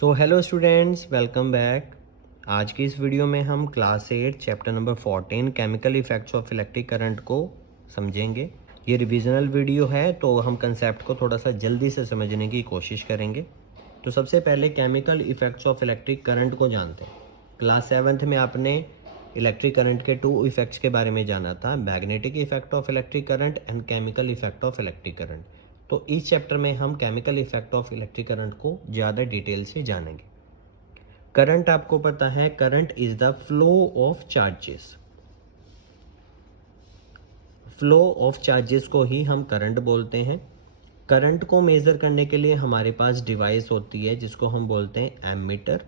So hello students, welcome back. आज की इस वीडियो में हम class 8 chapter number 14 chemical effects of electric current को समझेंगे। ये रिविजनल वीडियो है तो हम कंसेप्ट को थोड़ा सा जल्दी से समझने की कोशिश करेंगे। तो सबसे पहले chemical effects of electric current को जानते हैं। क्लास 7th में आपने इलेक्ट्रिक करंट के 2 इफेक्ट्स के बारे में जाना था, magnetic effect of electric current and chemical effect of electric current. तो इस चैप्टर में हम chemical effect of electric current को ज़्यादा डिटेल से जानेंगे। करंट आपको पता है, current is the flow of charges. Flow of charges को ही हम करंट बोलते हैं। करंट को मेजर करने के लिए हमारे पास डिवाइस होती है जिसको हम बोलते हैं एमीटर,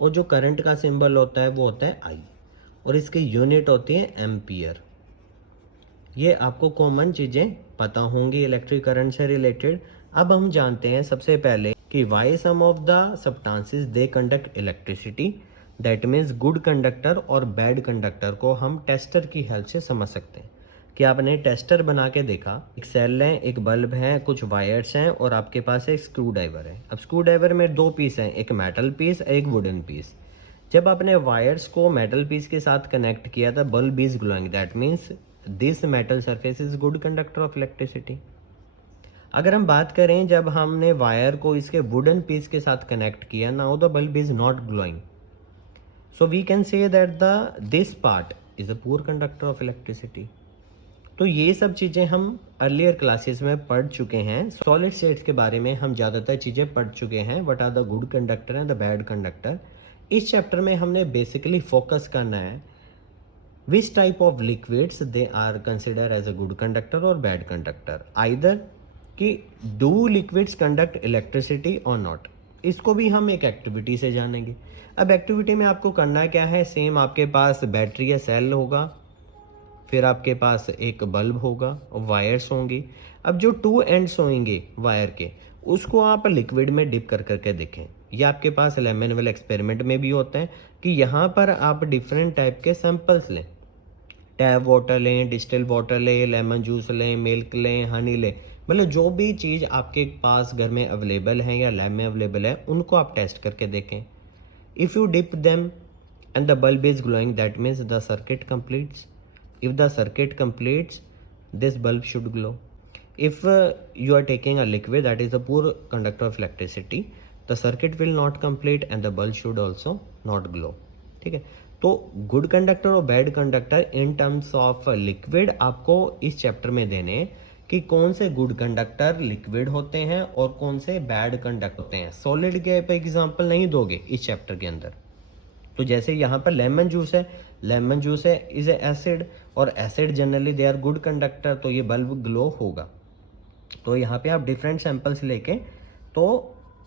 और जो करंट का सिंबल होता है वो होता है आई, और इसकी यूनिट होती है एम्पियर। ये आपको कॉमन चीज़ें पता होंगी इलेक्ट्रिक करंट से रिलेटेड। अब हम जानते हैं सबसे पहले कि why some of the substances they conduct electricity, that means good conductor और बैड कंडक्टर को हम टेस्टर की हेल्प से समझ सकते हैं। कि आपने टेस्टर बना के देखा, एक सेल है, एक बल्ब है, कुछ वायर्स हैं और आपके पास एक स्क्रू ड्राइवर है। अब स्क्रू ड्राइवर में 2 पीस हैं, एक मेटल पीस, एक वुडन पीस। जब आपने वायर्स को मेटल पीस के साथ कनेक्ट किया था, bulb is glowing, that means this metal surface is good conductor of electricity. अगर हम बात करें जब हमने वायर को इसके वुडन पीस के साथ कनेक्ट किया, now the bulb is not glowing, so we can say that the this part is a poor conductor of electricity. तो ये सब चीज़ें हम अर्लियर क्लासेस में पढ़ चुके हैं। सॉलिड स्टेट्स के बारे में हम ज़्यादातर चीज़ें पढ़ चुके हैं, what are the good conductor and the bad conductor. इस चैप्टर में हमने बेसिकली फोकस करना है which type of liquids they are considered as a good conductor or bad conductor, either कि do liquids conduct electricity or not। इसको भी हम एक एक्टिविटी से जानेंगे। अब एक्टिविटी में आपको करना क्या है, सेम आपके पास बैटरी या सेल होगा, फिर आपके पास एक बल्ब होगा और वायर्स होंगी। अब जो 2 एंड्स होंगे वायर के, उसको आप लिक्विड में डिप कर करके देखें। ये आपके पास लेमन एक्सपेरिमेंट में भी होता है कि यहाँ पर आप डिफरेंट टाइप के सैंपल्स लें, टैप वाटर लें, डिस्टिल वाटर लें, लेमन जूस लें, मिल्क लें, हनी लें, मतलब जो भी चीज़ आपके पास घर में अवेलेबल है या लैब में अवेलेबल है, उनको आप टेस्ट करके देखें। If you dip them and the bulb is glowing, that means the circuit completes. If the circuit completes, this bulb should glow. If you are taking a liquid that is a poor conductor of electricity, the circuit will not complete and the bulb should also not glow। ठीक है, तो good conductor और bad conductor in terms of liquid आपको इस chapter में देने कि कौन से गुड कंडक्टर लिक्विड होते हैं और कौन से बैड कंडक्टर होते हैं। सॉलिड के पे एग्जांपल नहीं दोगे इस चैप्टर के अंदर। तो जैसे यहाँ पर लेमन जूस है, लेमन जूस है इज ए एसिड, और acid generally they are good conductor, तो ये बल्ब ग्लो होगा। तो यहाँ पे आप डिफरेंट सैंपल्स लेके तो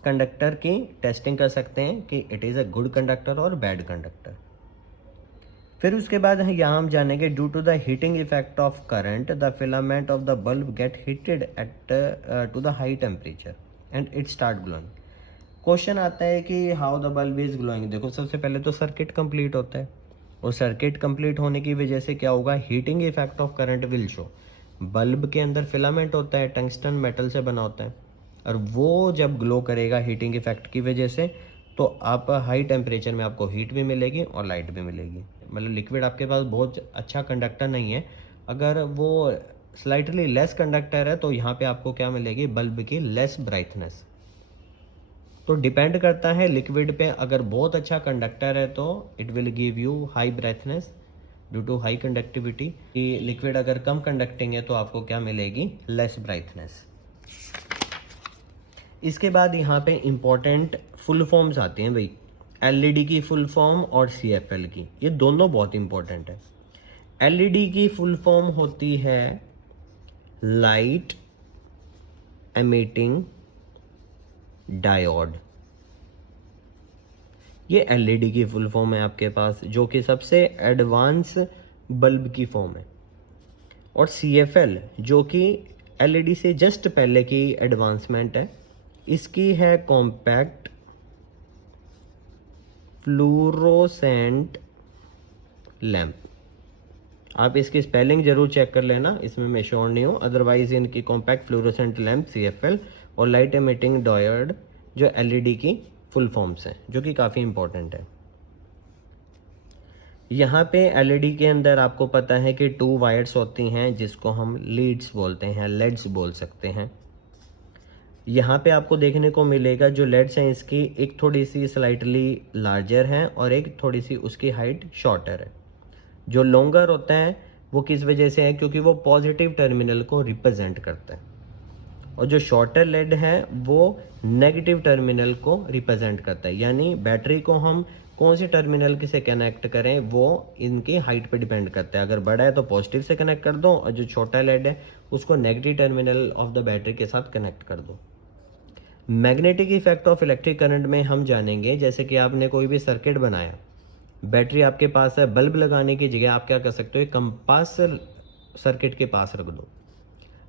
कंडक्टर की टेस्टिंग कर सकते हैं कि it is a good conductor और बैड कंडक्टर। फिर उसके बाद यहाँ हम जानेंगे due to the heating effect of current the filament of the bulb get heated at to the high temperature and it start glowing. Question आता है कि how the bulb is glowing. देखो, सबसे पहले तो सर्किट कंप्लीट होता है, और सर्किट कंप्लीट होने की वजह से क्या होगा, heating effect of current will show. Bulb के अंदर फिलामेंट होता है, टंगस्टन मेटल से बना होता है, और वो जब ग्लो करेगा हीटिंग इफेक्ट की वजह से, तो आप हाई टेम्परेचर में आपको हीट भी मिलेगी और लाइट भी मिलेगी। मतलब लिक्विड आपके पास बहुत अच्छा कंडक्टर नहीं है, अगर वो स्लाइटली लेस कंडक्टर है तो यहाँ पे आपको क्या मिलेगी, बल्ब की लेस ब्राइटनेस। तो डिपेंड करता है लिक्विड पे, अगर बहुत अच्छा कंडक्टर है तो it will give you high brightness due to high conductivity. Liquid अगर कम कंडक्टिंग है तो आपको क्या मिलेगी, लेस ब्राइटनेस। इसके बाद यहाँ पे इंपॉर्टेंट फुल फॉर्म्स आते हैं भाई, एलईडी की फुल फॉर्म और सीएफएल की, ये दोनों बहुत इंपॉर्टेंट है। एलईडी की फुल फॉर्म होती है लाइट एमिटिंग डायोड। ये एलईडी की फुल फॉर्म है आपके पास, जो कि सबसे एडवांस बल्ब की फॉर्म है। और सीएफएल जो कि एलईडी से जस्ट पहले की एडवांसमेंट है, इसकी है कॉम्पैक्ट फ्लूरोसेंट लैंप। आप इसकी स्पेलिंग जरूर चेक कर लेना, इसमें मैं श्योर नहीं हूँ, अदरवाइज इनकी कॉम्पैक्ट फ्लूरोसेंट लैंप सीएफएल और लाइट एमिटिंग डायोड जो एलईडी की फुल फॉर्म्स हैं जो कि काफ़ी इंपॉर्टेंट है। यहाँ पे एलईडी के अंदर आपको पता है कि 2 वायर्स होती हैं जिसको हम लीड्स बोलते हैं, लेड्स बोल सकते हैं। यहाँ पे आपको देखने को मिलेगा जो लेड्स हैं इसकी एक थोड़ी सी स्लाइटली लार्जर है और एक थोड़ी सी उसकी हाइट शॉर्टर है। जो लॉन्गर होता है वो किस वजह से है, क्योंकि वो पॉजिटिव टर्मिनल को रिप्रेजेंट करता है, और जो शॉर्टर लेड है वो नेगेटिव टर्मिनल को रिप्रेजेंट करता है। यानी बैटरी को हम कौन सी टर्मिनल से कनेक्ट करें वो इनकी हाइट पे डिपेंड करता है। अगर बड़ा है तो पॉजिटिव से कनेक्ट कर दो, और जो छोटा लेड है उसको negative terminal of the battery के साथ कनेक्ट कर दो। Magnetic effect of electric current में हम जानेंगे, जैसे कि आपने कोई भी सर्किट बनाया, बैटरी आपके पास है, बल्ब लगाने की जगह आप क्या कर सकते हो, एक कंपास सर्किट के पास रख दो।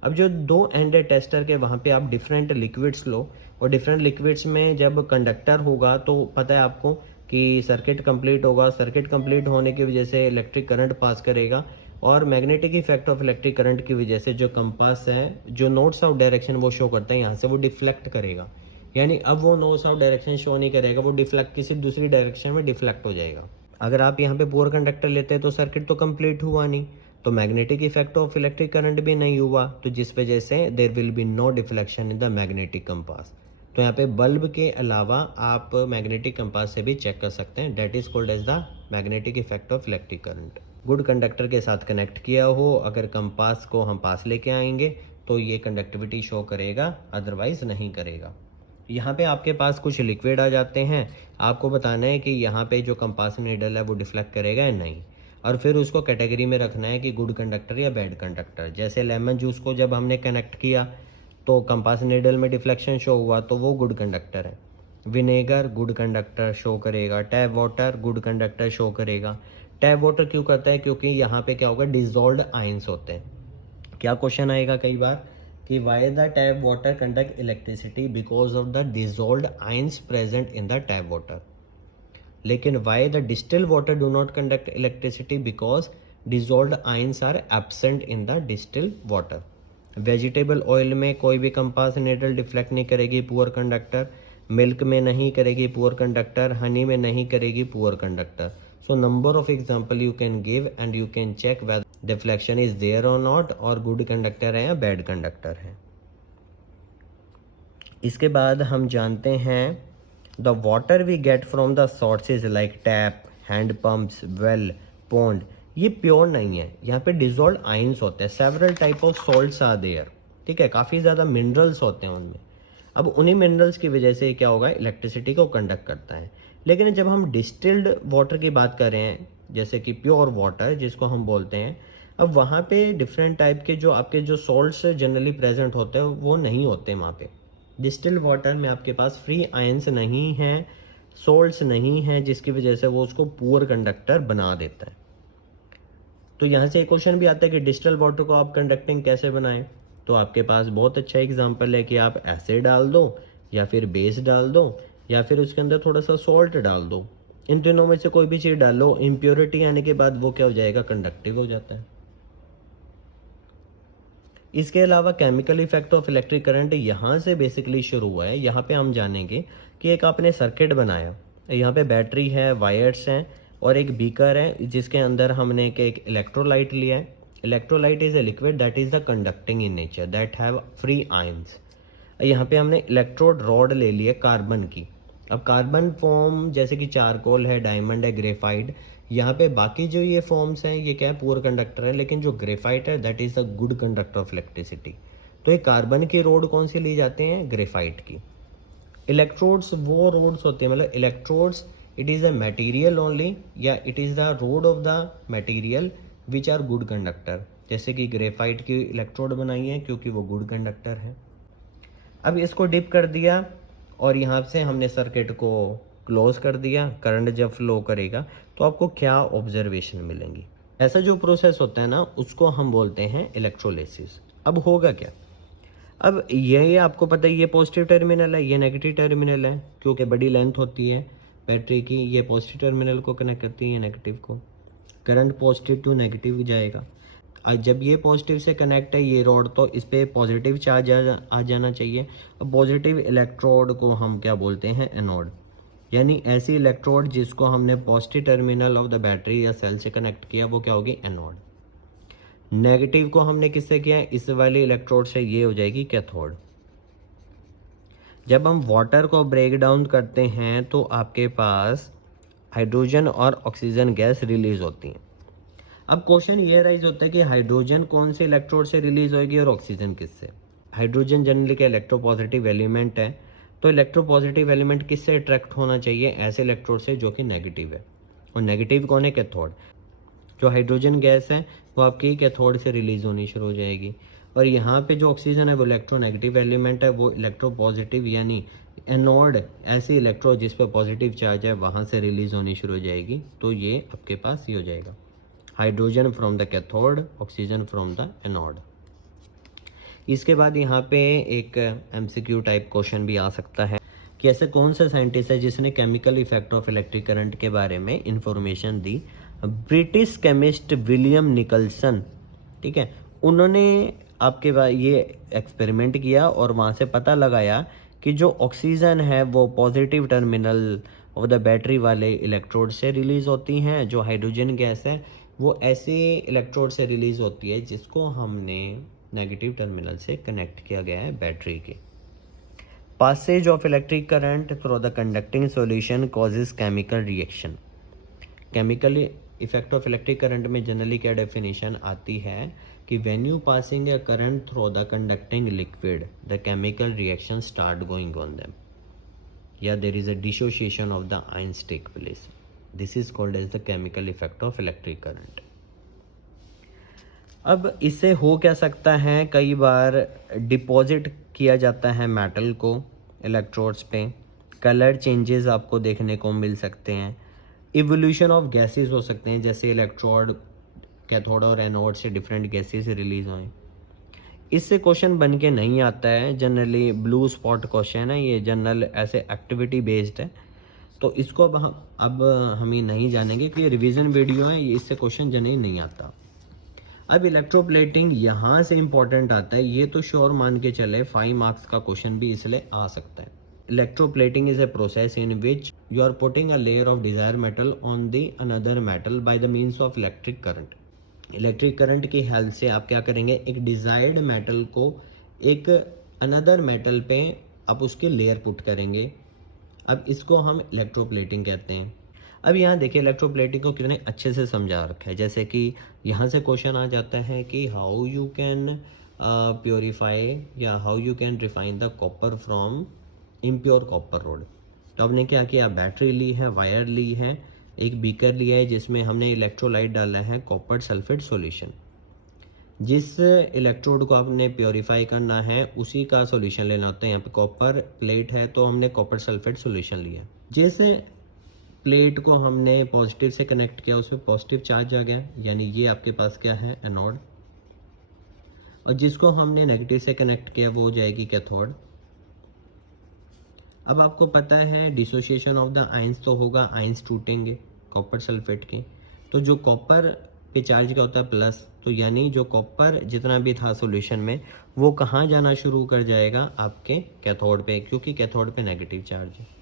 अब जो 2 एंड टेस्टर के वहाँ पे आप डिफरेंट लिक्विड्स लो, और डिफरेंट लिक्विड्स में जब कंडक्टर होगा तो पता है आपको कि सर्किट कंप्लीट होगा। सर्किट कंप्लीट होने की वजह से इलेक्ट्रिक करंट पास करेगा, और magnetic effect of electric current की वजह से जो कंपास है जो नॉर्थ साउथ डायरेक्शन वो शो करता है यहाँ से, वो डिफ्लेक्ट करेगा। यानी अब वो नॉर्थ साउथ डायरेक्शन शो नहीं करेगा, वो डिफ्लेक्ट किसी दूसरी डायरेक्शन में डिफ्लेक्ट हो जाएगा। अगर आप यहाँ पे पुअर कंडक्टर लेते हैं तो सर्किट तो कंप्लीट हुआ नहीं, तो magnetic effect of electric current भी नहीं हुआ, तो जिस वजह से there will be no deflection in the magnetic compass. तो यहाँ पे बल्ब के अलावा आप मैग्नेटिक कंपास से भी चेक कर सकते हैं, that is called as the magnetic effect of electric current. Good conductor के साथ कनेक्ट किया हो, अगर कंपास को हम पास लेके आएंगे तो ये कंडक्टिविटी शो करेगा, अदरवाइज नहीं करेगा। यहाँ पे आपके पास कुछ लिक्विड आ जाते हैं, आपको बताना है कि यहाँ पे जो कंपास नीडल है वो डिफ्लेक्ट करेगा या नहीं, और फिर उसको कैटेगरी में रखना है कि गुड कंडक्टर या बैड कंडक्टर। जैसे लेमन जूस को जब हमने कनेक्ट किया तो कंपास नीडल में डिफ्लेक्शन शो हुआ तो वो गुड कंडक्टर है। विनेगर गुड कंडक्टर शो करेगा, tap water good conductor show करेगा। टैप वाटर क्यों करता है, क्योंकि यहाँ पे क्या होगा, डिजॉल्व्ड आयंस होते हैं। क्या क्वेश्चन आएगा कई बार कि why the tap water conduct electricity, because of the dissolved ions present in the tap water. लेकिन why the distil water do not conduct electricity, because dissolved ions are absent in the distil water. Vegetable oil में कोई भी compass needle deflect नहीं करेगी, poor conductor. Milk में नहीं करेगी, poor conductor. Honey में नहीं करेगी, poor conductor. So number of example you can give and you can check whether deflection is there और नॉट, और गुड कंडक्टर है या बैड कंडक्टर है। इसके बाद हम जानते हैं the water we get from the sources like tap, hand pumps, well, pond, ये प्योर नहीं है, यहाँ पे डिजॉल्व आयंस होते हैं। Several type of salts are there, ठीक है, काफ़ी ज़्यादा मिनरल्स होते हैं उनमें। अब उन्हीं मिनरल्स की वजह से क्या होगा, इलेक्ट्रिसिटी को कंडक्ट करता है। लेकिन जब हम डिस्टिल्ड वाटर की बात कर रहे हैं, जैसे कि प्योर वाटर जिसको हम बोलते हैं, अब वहाँ पे डिफरेंट टाइप के जो आपके जो सॉल्ट्स जनरली प्रेजेंट होते हैं वो नहीं होते वहाँ पे। डिस्टिल्ड वाटर में आपके पास फ्री आयंस नहीं हैं, सॉल्ट्स नहीं हैं, जिसकी वजह से वो उसको पुअर कंडक्टर बना देता है। तो यहाँ से एक क्वेश्चन भी आता है कि डिस्टिल्ड वाटर को आप कंडक्टिंग कैसे बनाएं। तो आपके पास बहुत अच्छा एग्जांपल है कि आप एसिड डाल दो, या फिर बेस डाल दो, या फिर उसके अंदर थोड़ा सा सॉल्ट डाल दो। इन तीनों में से कोई भी चीज़ डालो, इम्प्योरिटी आने के बाद वो क्या हो जाएगा, कंडक्टिव हो जाता है। इसके अलावा chemical effect of electric current यहाँ से बेसिकली शुरू हुआ है। यहाँ पे हम जानेंगे कि एक आपने सर्किट बनाया, यहाँ पे बैटरी है, वायर्स हैं, और एक बीकर है जिसके अंदर हमने एक इलेक्ट्रोलाइट लिया है। Electrolyte is a liquid that is the conducting in nature, that have free ions. यहाँ पे हमने इलेक्ट्रोड रॉड ले ली है कार्बन की। अब कार्बन फॉर्म जैसे कि चारकोल है, डायमंड है, ग्रेफाइट, यहाँ पे बाकी जो ये फॉर्म्स हैं ये क्या है, पुअर कंडक्टर है, लेकिन जो ग्रेफाइट है that is the good conductor of electricity. तो ये कार्बन की रोड कौन सी ली जाते हैं, ग्रेफाइट की। इलेक्ट्रोड्स वो रोड्स होते हैं, मतलब electrodes it is a material only, या it is the rod of the material which are good conductor. जैसे कि ग्रेफाइट की इलेक्ट्रोड बनाई है क्योंकि वो गुड कंडक्टर है। अब इसको डिप कर दिया और यहाँ से हमने सर्किट को क्लोज कर दिया। करंट जब फ्लो करेगा तो आपको क्या ऑब्जर्वेशन मिलेंगी, ऐसा जो प्रोसेस होता है ना उसको हम बोलते हैं इलेक्ट्रोलिसिस। अब होगा क्या, अब ये आपको पता है ये पॉजिटिव टर्मिनल है, ये नेगेटिव टर्मिनल है, क्योंकि बड़ी लेंथ होती है बैटरी की, ये पॉजिटिव टर्मिनल को कनेक्ट करती है, नेगेटिव को। करंट पॉजिटिव टू नेगेटिव जाएगा। आज जब ये पॉजिटिव से कनेक्ट है ये रॉड, तो इस पर पॉजिटिव चार्ज आ जाना चाहिए। अब पॉजिटिव इलेक्ट्रोड को हम क्या बोलते हैं, एनोड। यानी ऐसी इलेक्ट्रोड जिसको हमने positive terminal of the battery या सेल से कनेक्ट किया वो क्या होगी, एनोड। नेगेटिव को हमने किससे किया है, इस वाली इलेक्ट्रोड से, ये हो जाएगी कैथोड। जब हम वाटर को ब्रेक डाउन करते हैं तो आपके पास हाइड्रोजन और ऑक्सीजन गैस रिलीज होती है। अब क्वेश्चन ये राइज होता है कि हाइड्रोजन कौन से इलेक्ट्रोड से रिलीज होगी और ऑक्सीजन किससे। हाइड्रोजन जनरली का इलेक्ट्रोपॉजिटिव एलिमेंट है, तो इलेक्ट्रोपॉजिटिव एलिमेंट किससे अट्रैक्ट होना चाहिए, ऐसे इलेक्ट्रोड से जो कि नेगेटिव है। और नेगेटिव कौन है, कैथोड। जो हाइड्रोजन गैस है वो आपकी कैथोड से रिलीज होनी शुरू हो जाएगी। और यहाँ पे जो ऑक्सीजन है वो इलेक्ट्रोनेगेटिव एलिमेंट है, वो इलेक्ट्रोपॉजिटिव यानी एनोड, ऐसी इलेक्ट्रोड जिस पर पॉजिटिव चार्ज है वहाँ से रिलीज होनी शुरू हो जाएगी। तो ये आपके पास ये हो जाएगा, hydrogen from the cathode, oxygen from the anode. इसके बाद यहाँ पे एक MCQ टाइप क्वेश्चन भी आ सकता है कि ऐसे कौन सा साइंटिस्ट है जिसने chemical effect of electric current के बारे में इंफॉर्मेशन दी। ब्रिटिश केमिस्ट विलियम निकलसन, ठीक है, उन्होंने आपके पास ये एक्सपेरिमेंट किया और वहाँ से पता लगाया कि जो ऑक्सीजन है वो positive terminal of the battery वाले इलेक्ट्रोड से रिलीज होती हैं, जो हाइड्रोजन गैस है वो ऐसे इलेक्ट्रोड से रिलीज होती है जिसको हमने नेगेटिव टर्मिनल से कनेक्ट किया गया है बैटरी के। Passage of electric current through the conducting solution causes chemical reaction. Chemical effect of electric current में जनरली क्या डेफिनेशन आती है कि when you passing a current through the conducting liquid the chemical reaction start going on them, या there is a dissociation of the ions take place. This is called as the chemical effect of electric current. अब इससे हो क्या सकता है, कई बार deposit किया जाता है मेटल को इलेक्ट्रोड्स पे, कलर चेंजेस आपको देखने को मिल सकते हैं, इवोल्यूशन ऑफ गैसेस हो सकते हैं, जैसे इलेक्ट्रोड कैथोड और एनोड से डिफरेंट गैसेस रिलीज हों। इससे क्वेश्चन बन के नहीं आता है, जनरली ब्लू स्पॉट क्वेश्चन है ये, जनरल ऐसे एक्टिविटी बेस्ड है, तो इसको अब हम ही नहीं जानेंगे कि ये रिवीजन वीडियो है, ये इससे क्वेश्चन जनरली नहीं आता। अब इलेक्ट्रोप्लेटिंग यहाँ से इंपॉर्टेंट आता है, ये तो श्योर मान के चले 5 मार्क्स का क्वेश्चन भी इसलिए आ सकता है। Electroplating is a process in which you are putting a layer of desire metal on the another metal by the means of electric current. Electric current की हेल्प से आप क्या करेंगे, एक डिजायर्ड मेटल को एक अनदर मेटल पे आप उसके लेयर पुट करेंगे। अब इसको हम इलेक्ट्रोप्लेटिंग कहते हैं। अब यहाँ देखिए इलेक्ट्रोप्लेटिंग को कितने अच्छे से समझा रखा है, जैसे कि यहाँ से क्वेश्चन आ जाता है कि हाउ यू कैन प्योरीफाई या how you can refine the copper from impure copper road. तो हमने क्या किया, बैटरी ली है, वायर ली है, एक बीकर लिया है जिसमें हमने इलेक्ट्रोलाइट डाला है कॉपर सल्फेट सॉल्यूशन। जिस इलेक्ट्रोड को आपने प्योरीफाई करना है उसी का सॉल्यूशन लेना होता है। यहाँ पे कॉपर प्लेट है तो हमने कॉपर सल्फेट सॉल्यूशन लिया। जैसे प्लेट को हमने पॉजिटिव से कनेक्ट किया, उसमें पॉजिटिव चार्ज आ गया, यानी ये आपके पास क्या है, एनोड। और जिसको हमने नेगेटिव से कनेक्ट किया वो हो जाएगी कैथोड। अब आपको पता है डिसोसिएशन ऑफ द आयंस तो होगा, आयंस टूटेंगे कॉपर सल्फेट के, तो जो कॉपर पे चार्ज क्या होता है, प्लस, तो यानी जो कॉपर जितना भी था सॉल्यूशन में वो कहाँ जाना शुरू कर जाएगा, आपके कैथोड पे, क्योंकि कैथोड पे नेगेटिव चार्ज है।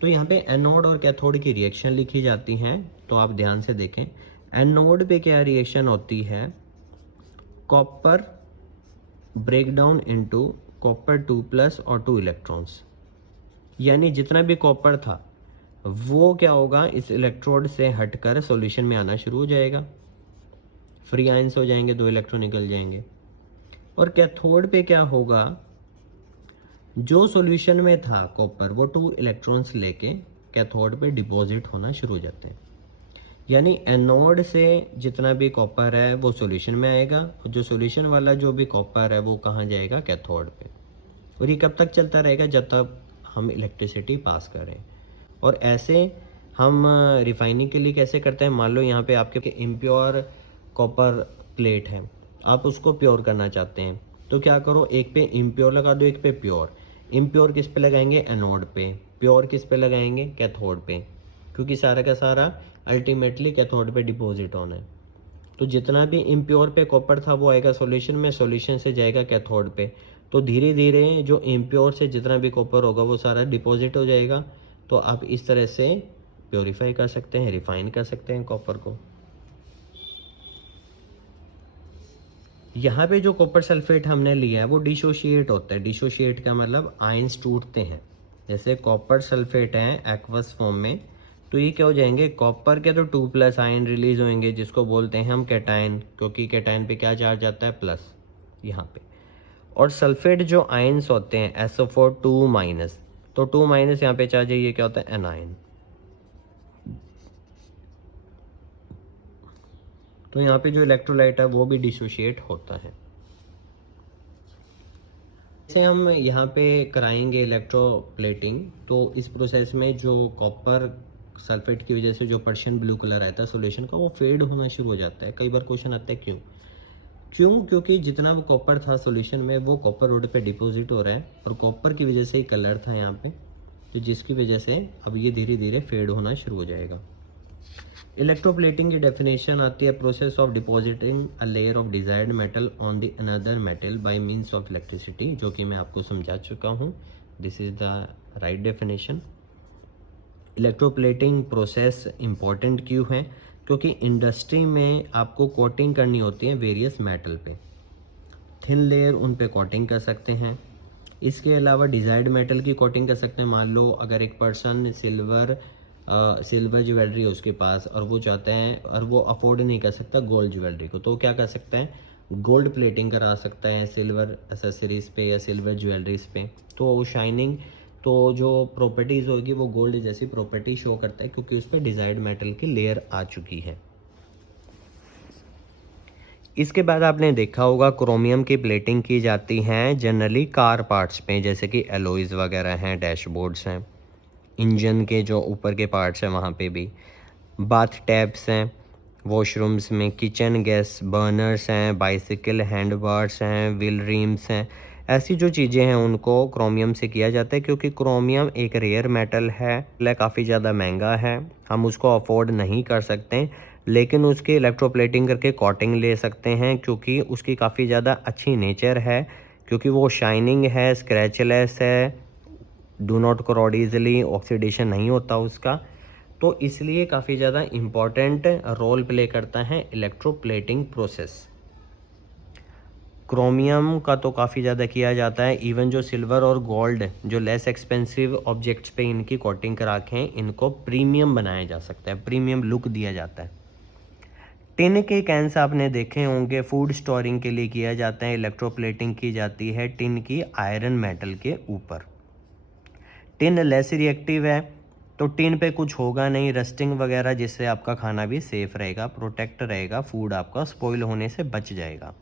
तो यहाँ पे एनोड और कैथोड की रिएक्शन लिखी जाती हैं, तो आप ध्यान से देखें। एनोड पे क्या रिएक्शन होती है, copper break down into copper 2+ और 2 इलेक्ट्रॉन्स, यानी जितना भी कॉपर था वो क्या होगा, इस इलेक्ट्रोड से हटकर सॉल्यूशन में आना शुरू हो जाएगा, फ्री आयंस हो जाएंगे, 2 इलेक्ट्रॉन निकल जाएंगे। और कैथोड पे क्या होगा, जो सॉल्यूशन में था कॉपर वो 2 इलेक्ट्रॉन्स लेके कैथोड पे डिपॉजिट होना शुरू हो जाते हैं। यानी एनोड से जितना भी कॉपर है वो सॉल्यूशन में आएगा, और जो सॉल्यूशन वाला जो भी कॉपर है वो कहाँ जाएगा, कैथोड पे। और ये कब तक चलता रहेगा, जब तक हम इलेक्ट्रिसिटी पास करें। और ऐसे हम रिफाइनिंग के लिए कैसे करते हैं, मान लो यहाँ पे आपके इम्प्योर कॉपर प्लेट है, आप उसको प्योर करना चाहते हैं, तो क्या करो, एक पे इम्प्योर लगा दो, एक पे प्योर। इम्प्योर किस पे लगाएंगे, एनोड पे, प्योर किस पे लगाएंगे, कैथोड पे, क्योंकि सारा का सारा अल्टीमेटली कैथोड पे डिपॉजिट होना है। तो जितना भी इम्प्योर पे कॉपर था वो आएगा सॉल्यूशन में, सॉल्यूशन से जाएगा कैथोड पे, तो धीरे धीरे जो इम्प्योर से जितना भी कॉपर होगा वो सारा डिपॉजिट हो जाएगा, तो आप इस तरह से प्योरीफाई कर सकते हैं, रिफाइन कर सकते हैं कॉपर को। यहाँ पे जो कॉपर सल्फेट हमने लिया है वो डिसोशिएट होता है। डिसोशिएट का मतलब आयंस टूटते हैं। जैसे कॉपर सल्फेट है एक्वस फॉर्म में, तो ये क्या हो जाएंगे, कॉपर के तो 2+ आयन रिलीज होंगे जिसको बोलते हैं हम कैटायन, क्योंकि कैटायन पे क्या चार्ज आता है, प्लस यहाँ पे। और सल्फेट जो आयंस होते हैं SO4 2-, तो 2- यहाँ पे चार्ज है, ये क्या होता है, एनायन। तो यहाँ पे जो इलेक्ट्रोलाइट है वो भी डिसोशिएट होता है। जैसे हम यहाँ पे कराएंगे इलेक्ट्रोप्लेटिंग, तो इस प्रोसेस में जो कॉपर सल्फेट की वजह से जो पर्शियन ब्लू कलर आता है सॉल्यूशन का, वो फेड होना शुरू हो जाता है। कई बार क्वेश्चन आता है क्यों, क्योंकि जितना वो कॉपर था सॉल्यूशन में वो कॉपर रोड पे डिपॉजिट हो रहा है, और कॉपर की वजह से ही कलर था यहाँ पे, तो जिसकी वजह से अब ये धीरे धीरे फेड होना शुरू हो जाएगा। इलेक्ट्रोप्लेटिंग की डेफिनेशन आती है, process of depositing a layer of desired metal on the another metal bye means of electricity, जो कि मैं आपको समझा चुका हूँ। This is the right definition. Electroplating process important क्यों है, क्योंकि इंडस्ट्री में आपको कोटिंग करनी होती है वेरियस मेटल पे, थिन लेयर उन पे कोटिंग कर सकते हैं। इसके अलावा डिज़ायर्ड मेटल की कोटिंग कर सकते हैं। मान लो अगर एक पर्सन सिल्वर ज्वेलरी है उसके पास, और वो चाहते हैं और वो अफोर्ड नहीं कर सकता गोल्ड ज्वेलरी को, तो क्या कर सकता है, गोल्ड प्लेटिंग करा सकता है सिल्वर एसेसरीज पे या सिल्वर ज्वेलरीज पे। तो शाइनिंग, तो जो प्रॉपर्टीज़ होगी वो गोल्ड जैसी प्रॉपर्टी शो करता है, क्योंकि उस पर डिज़ायर्ड मेटल की लेयर आ चुकी है। इसके बाद आपने देखा होगा क्रोमियम की प्लेटिंग की जाती हैं जनरली कार पार्ट्स पे, जैसे कि एलॉयज़ वगैरह हैं, डैशबोर्ड्स हैं, इंजन के जो ऊपर के पार्ट्स हैं वहाँ पे भी, बाथ टैप्स हैं, वॉशरूम्स में, किचन गैस बर्नर्स हैं, बाइसिकल हैंड बार्स हैं, व्हील रिम्स हैं। ऐसी जो चीज़ें हैं उनको क्रोमियम से किया जाता है, क्योंकि क्रोमियम एक रेयर मेटल है, काफ़ी ज़्यादा महंगा है, हम उसको अफोर्ड नहीं कर सकते, लेकिन उसकी इलेक्ट्रोप्लेटिंग करके कोटिंग ले सकते हैं, क्योंकि उसकी काफ़ी ज़्यादा अच्छी नेचर है, क्योंकि वो शाइनिंग है, स्क्रैचलेस है, do not crore easily, oxidation नहीं होता उसका, तो इसलिए काफ़ी ज़्यादा इम्पॉर्टेंट रोल प्ले करता है इलेक्ट्रोप्लेटिंग प्रोसेस। क्रोमियम का तो काफ़ी ज़्यादा किया जाता है, इवन जो सिल्वर और गोल्ड जो लेस एक्सपेंसिव ऑब्जेक्ट्स पे इनकी कोटिंग करा के इनको प्रीमियम बनाया जा सकता है, प्रीमियम लुक दिया जाता है। टिन के कैंस आपने देखे होंगे, फूड स्टोरिंग के लिए किया जाता है, इलेक्ट्रोप्लेटिंग की जाती है टिन की आयरन मेटल के ऊपर। टिन लेस रिएक्टिव है, तो टिन पे कुछ होगा नहीं रस्टिंग वगैरह, जिससे आपका खाना भी सेफ रहेगा, प्रोटेक्ट रहेगा, फूड आपका स्पॉइल होने से बच जाएगा।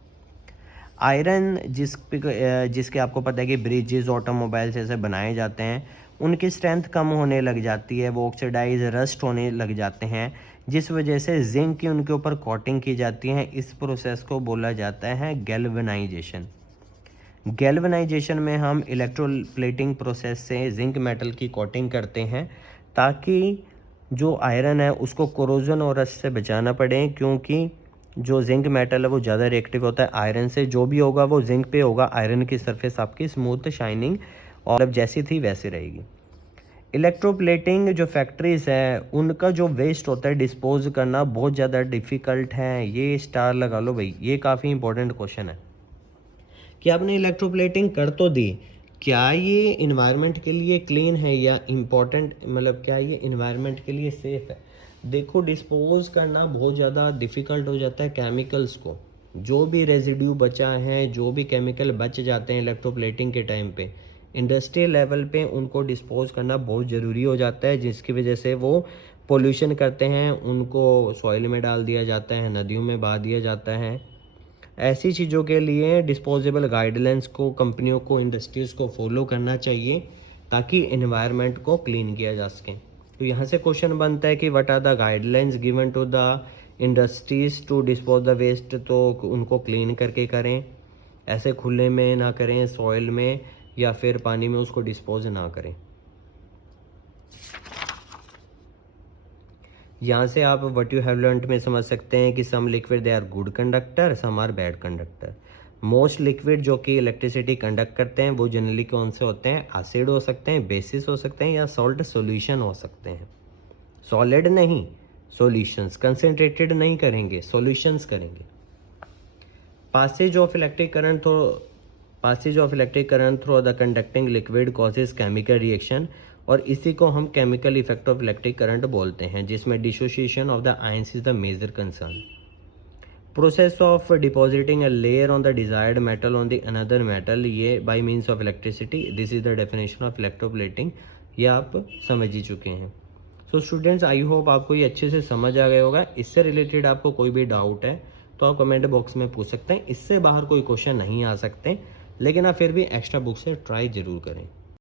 आयरन जिसके आपको पता है कि ब्रिजेस ऑटोमोबाइल्स ऐसे बनाए जाते हैं, उनकी स्ट्रेंथ कम होने लग जाती है, वो ऑक्सीडाइज रस्ट होने लग जाते हैं, जिस वजह से जिंक की उनके ऊपर कोटिंग की जाती है। इस प्रोसेस को बोला जाता है गैल्वेनाइजेशन। गैल्वेनाइजेशन में हम इलेक्ट्रोप्लेटिंग प्रोसेस से जिंक मेटल की कोटिंग करते हैं, ताकि जो आयरन है उसको कोरोजन और रस्ट से बचाना पड़े, क्योंकि जो जिंक मेटल है वो ज़्यादा रिएक्टिव होता है आयरन से, जो भी होगा वो जिंक पे होगा, आयरन की सरफेस आपकी स्मूथ शाइनिंग और अब जैसी थी वैसी रहेगी। इलेक्ट्रोप्लेटिंग जो फैक्ट्रीज है उनका जो वेस्ट होता है डिस्पोज करना बहुत ज़्यादा डिफ़िकल्ट है। ये स्टार लगा लो भाई, ये काफ़ी इंपॉर्टेंट क्वेश्चन है कि आपने इलेक्ट्रोप्लेटिंग कर तो दी, क्या ये इन्वायरमेंट के लिए क्लीन है या इम्पोर्टेंट, मतलब क्या ये इन्वायरमेंट के लिए सेफ़ है। देखो डिस्पोज करना बहुत ज़्यादा डिफ़िकल्ट हो जाता है केमिकल्स को, जो भी रेजिड्यू बचा है, जो भी केमिकल बच जाते हैं इलेक्ट्रोप्लेटिंग के टाइम पे, इंडस्ट्रियल लेवल पे उनको डिस्पोज करना बहुत ज़रूरी हो जाता है, जिसकी वजह से वो पोल्यूशन करते हैं, उनको सॉइल में डाल दिया जाता है, नदियों में बहा दिया जाता है। ऐसी चीज़ों के लिए डिस्पोजेबल गाइडलाइंस को कंपनियों को, इंडस्ट्रीज़ को फॉलो करना चाहिए, ताकि एनवायरनमेंट को क्लीन किया जा सके। तो यहाँ से क्वेश्चन बनता है कि what are the guidelines given to the industries to dispose the waste, तो उनको क्लीन करके करें, ऐसे खुले में ना करें, सॉइल में या फिर पानी में उसको डिस्पोज ना करें। यहाँ से आप व्हाट यू हैव लर्नड में समझ सकते हैं कि some liquid they are good conductor, some are bad conductor. Most liquid जो कि इलेक्ट्रिसिटी कंडक्ट करते हैं वो जनरली कौन से होते हैं? एसिड हो सकते हैं, बेसिस हो सकते हैं या सॉल्ट सॉल्यूशन हो सकते हैं। सॉलिड नहीं, सॉल्यूशंस। कंसंट्रेटेड नहीं करेंगे, सॉल्यूशंस करेंगे। passage of electric current through the conducting liquid causes chemical reaction, और इसी को हम chemical effect of electric current बोलते हैं, जिसमें dissociation of the ions is the major concern. Process of depositing a layer on the desired metal on the another metal, ये by means of electricity, this is the definition of electroplating. ये आप समझ ही चुके हैं। So students, I hope आपको ये अच्छे से समझ आ गया होगा। इससे रिलेटेड आपको कोई भी डाउट है तो आप कमेंट बॉक्स में पूछ सकते हैं। इससे बाहर कोई क्वेश्चन नहीं आ सकते, लेकिन आप फिर भी एक्स्ट्रा बुक से ट्राई जरूर करें।